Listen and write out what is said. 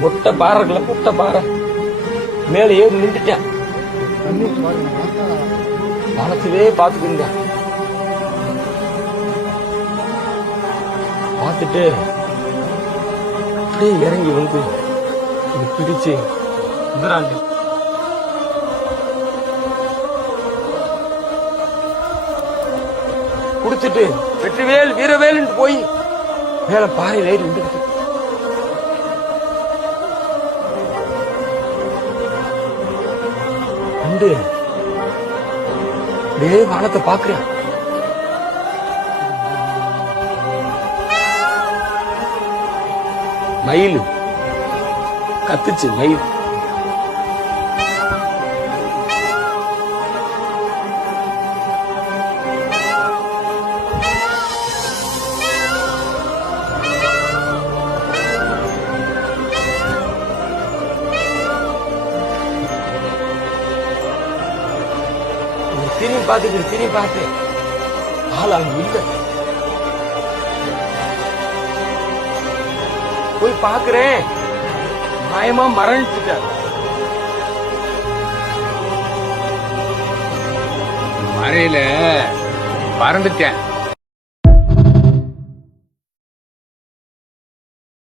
மொட்டை பாறை இருக்குல்ல, மொட்டை பாறை மேல ஏறி நின்றுட்டேன். வானத்திலே பாத்துக்கிங்க. பார்த்துட்டு அப்படியே இறங்கி வந்து பிடிச்சு குதிராண்டு குடிச்சிட்டு வெற்றிவேல் வீரவேல் போய் மேல பாறையில் ஏறி விட்டுக்கிட்டு அப்படியே வானத்தை பாக்குறேன். மயில் கத்துச்சு. மயில் திரும்பி பார்த்தேன். ஆள் அங்க இல்ல. போய் பாக்குறேன், மாயமா மரணிச்சுட்டார். மறையில பறந்துட்டேன்.